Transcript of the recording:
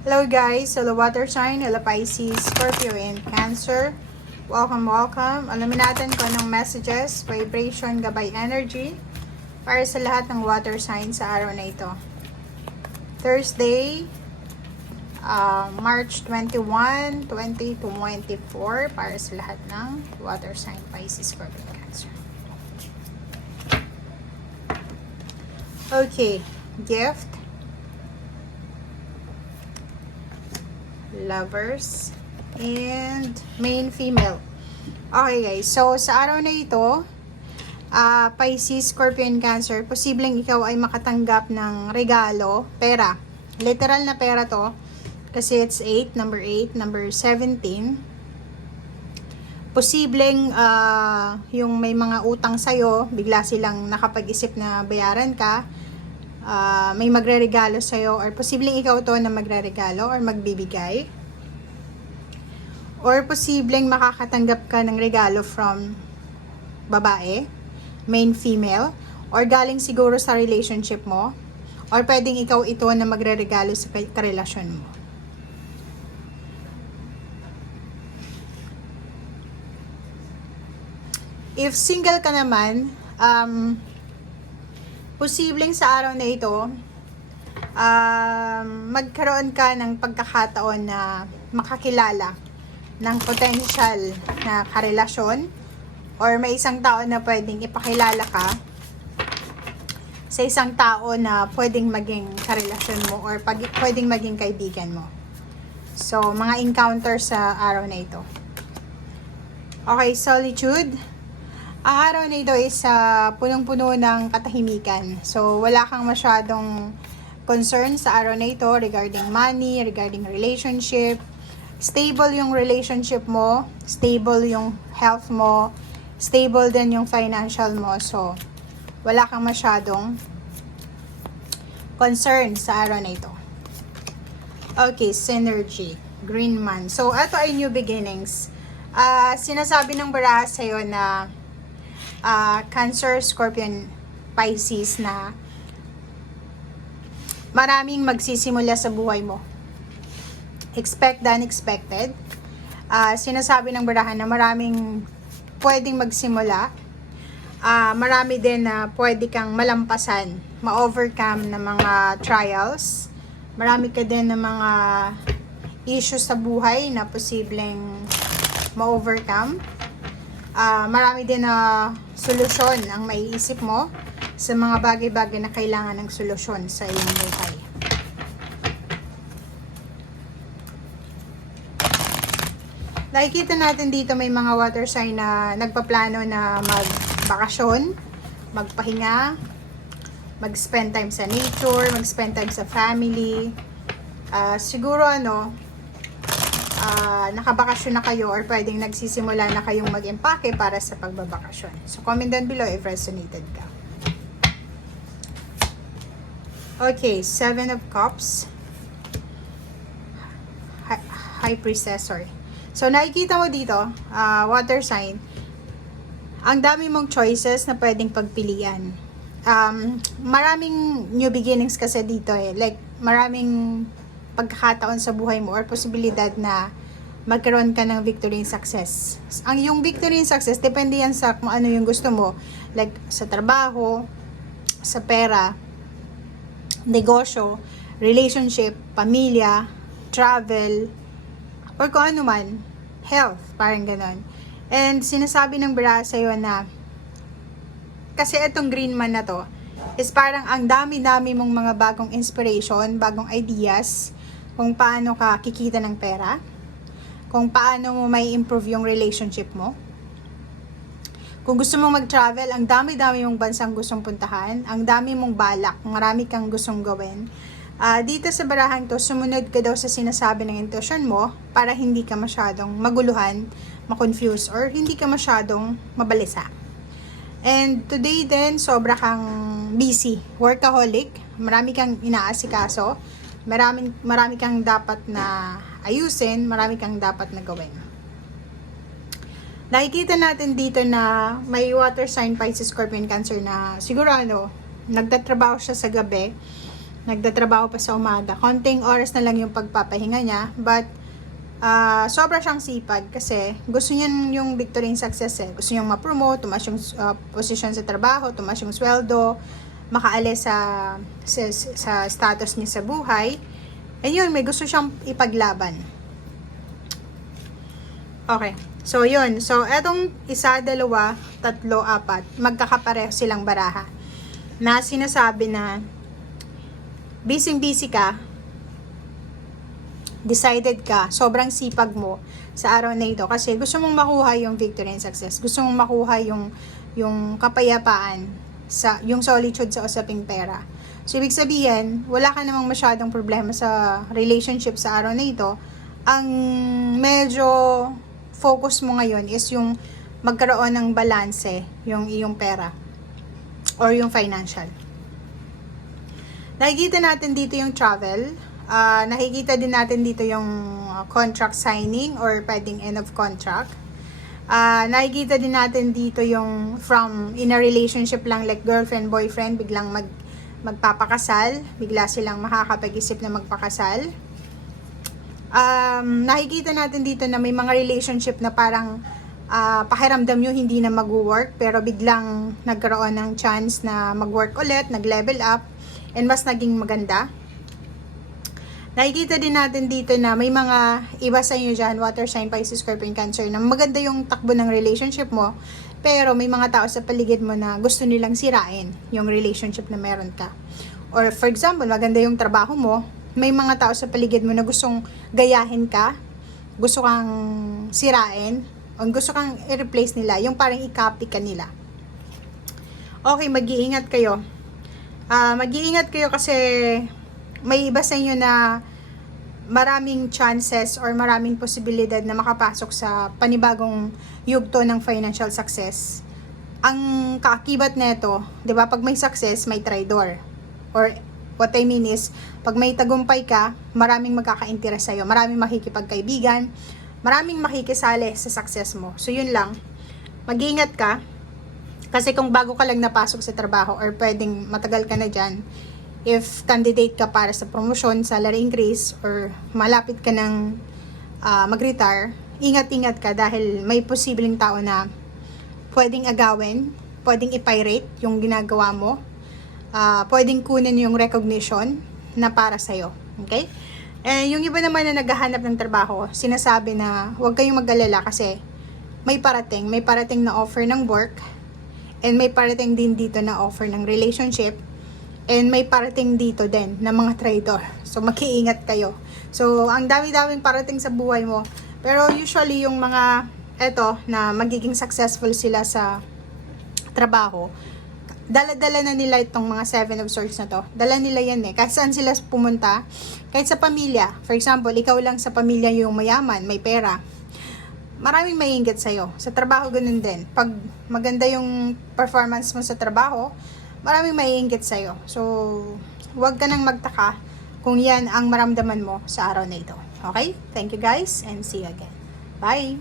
Hello guys, hello water sign, hello Pisces, Scorpio, and Cancer. Welcome. Alamin natin kung anong messages, vibration, gabay energy para sa lahat ng water sign sa araw na ito. Thursday, March 21, 2024 para sa lahat ng water sign, Pisces, Scorpio, and Cancer. Okay, gift, Lovers, and main female. Okay guys, so sa araw na ito, Pisces, Scorpio, and Cancer, posibleng ikaw ay makatanggap ng regalo, pera. Literal na pera to, kasi it's 8, number 17. Posibleng yung may mga utang sa'yo, bigla silang nakapag-isip na bayaran ka, may magre-regalo sa'yo, or posibleng ikaw to na magre-regalo or magbibigay, or posibleng makakatanggap ka ng regalo from babae, main female, or galing siguro sa relationship mo, or pwedeng ikaw ito na magre-regalo sa karelasyon mo. If single ka naman, posibleng sa araw na ito, magkaroon ka ng pagkakataon na makakilala ng potential na karelasyon, or may isang tao na pwedeng ipakilala ka sa isang tao na pwedeng maging karelasyon mo, or pwedeng maging kaibigan mo. So, mga encounter sa araw na ito. Okay, solitude. Ang araw na ito is punong-puno ng katahimikan. So, wala kang masyadong concern sa araw na ito regarding money, regarding relationship. Stable yung relationship mo, stable yung health mo, stable din yung financial mo. So, wala kang masyadong concern sa araw na ito. Okay, synergy, green man. So, ito ay new beginnings. Sinasabi ng baraha sa'yo na Cancer, Scorpion, Pisces na maraming magsisimula sa buhay mo. Expect the unexpected. Sinasabi ng barahan na maraming pwedeng magsimula. Marami din na pwede kang malampasan, ma-overcome ng mga trials. Marami ka din ng mga issues sa buhay na posibleng ma-overcome. Marami din na solusyon ang maiisip mo sa mga bagay-bagay na kailangan ng solusyon sa iyong buhay. Nakikita natin dito may mga water sign na nagpaplano na magbakasyon, magpahinga, mag-spend time sa nature, mag-spend time sa family. Siguro nakabakasyon na kayo, or pwedeng nagsisimula na kayong mag-empake para sa pagbabakasyon. So, comment down below if resonated ka. Okay, 7 of Cups. High Priestess, sorry. So, nakikita mo dito, water sign, ang dami mong choices na pwedeng pagpilian. Maraming new beginnings kasi dito Like, maraming pagkakataon sa buhay mo or posibilidad na magkaroon ka ng victory and success. Yung victory and success, depende yan sa kung ano yung gusto mo. Like, sa trabaho, sa pera, negosyo, relationship, pamilya, travel, or kung ano man, health, parang ganon. And sinasabi ng baraha sa'yo na, kasi itong green man na to, is parang ang dami-dami mong mga bagong inspiration, bagong ideas, kung paano ka kikita ng pera, kung paano mo may improve yung relationship mo. Kung gusto mong mag-travel, ang dami-dami mong bansang gustong puntahan, ang dami mong balak, marami kang gustong gawin. Dito sa barahang to, sumunod ka daw sa sinasabi ng intuition mo para hindi ka masyadong maguluhan, makonfuse, or hindi ka masyadong mabalisa. And today din, sobra kang busy, workaholic, marami kang inaasikaso, marami kang dapat na ayusin, marami kang dapat na gawin. Nakikita natin dito na may water sign, Pisces, Scorpion, Cancer na siguro nagtatrabaho siya sa gabi, nagtatrabaho pa sa umaga. Konting oras na lang yung pagpapahinga niya, but sobra siyang sipag kasi gusto niya yung victory in success eh. Gusto niyang ma-promote, tumaas yung posisyon sa trabaho, tumaas yung sweldo, makaalis sa status niya sa buhay. And yun, may gusto siyang ipaglaban. Okay. So, yun. So, etong 1, 2, 3, 4, magkakapareho silang baraha. Na sinasabi na busy ka, decided ka, sobrang sipag mo sa araw na ito kasi gusto mong makuha yung victory and success. Gusto mong makuha yung kapayapaan, yung solitude sa usaping pera. So, ibig sabihin, wala ka namang masyadong problema sa relationship sa araw na ito. Ang medyo focus mo ngayon is yung magkaroon ng balanse, yung iyong pera or yung financial. Nakikita natin dito yung travel. Nakikita din natin dito yung contract signing or pwedeng end of contract. Nakikita din natin dito yung from in a relationship lang like girlfriend, boyfriend, biglang magpapakasal, bigla silang makakapag-isip na magpakasal. Nakikita natin dito na may mga relationship na parang pakiramdam nyo hindi na mag-work pero biglang nagkaroon ng chance na mag-work ulit, nag-level up and mas naging maganda. Nakikita din natin dito na may mga iba sa inyo dyan, water sign, Pisces, Scorpio, Cancer, na maganda yung takbo ng relationship mo pero may mga tao sa paligid mo na gusto nilang sirain yung relationship na meron ka. Or for example, maganda yung trabaho mo, may mga tao sa paligid mo na gustong gayahin ka, gusto kang sirain, o gusto kang i-replace nila, yung parang i-copy ka nila. Okay, mag-iingat kayo. Mag-iingat kayo kasi may iba sa inyo na maraming chances or maraming posibilidad na makapasok sa panibagong yugto ng financial success. Ang kaakibat nito, 'di ba, pag may success, may traitor. Or what I mean is, pag may tagumpay ka, maraming magkaka-interest sa'yo, maraming makikipagkaibigan, maraming makikisali sa success mo. So, yun lang. Mag-iingat ka, kasi kung bago ka lang napasok sa trabaho, or pwedeng matagal ka na dyan, if candidate ka para sa promotion, salary increase, or malapit ka ng mag-retire, ingat-ingat ka dahil may posibleng tao na pwedeng agawin, pwedeng i-pirate yung ginagawa mo, pwedeng kunin yung recognition na para sa'yo. Okay? Yung iba naman na naghahanap ng trabaho, sinasabi na huwag kayong mag-alala kasi may parating na offer ng work, and may parating din dito na offer ng relationship, and may parating dito din na mga traitor. So, mag-iingat kayo. So, ang dami-daming parating sa buhay mo. Pero usually, yung mga eto na magiging successful sila sa trabaho, dala-dala na nila itong mga 7 of Swords na to. Dala nila yan eh. Kahit saan sila pumunta, kahit sa pamilya. For example, ikaw lang sa pamilya yung mayaman, may pera. Maraming maiinggit sa'yo. Sa trabaho, ganun din. Pag maganda yung performance mo sa trabaho, maraming maiinggit sa'yo. So, huwag ka nang magtaka kung yan ang maramdaman mo sa araw na ito. Okay? Thank you guys and see you again. Bye!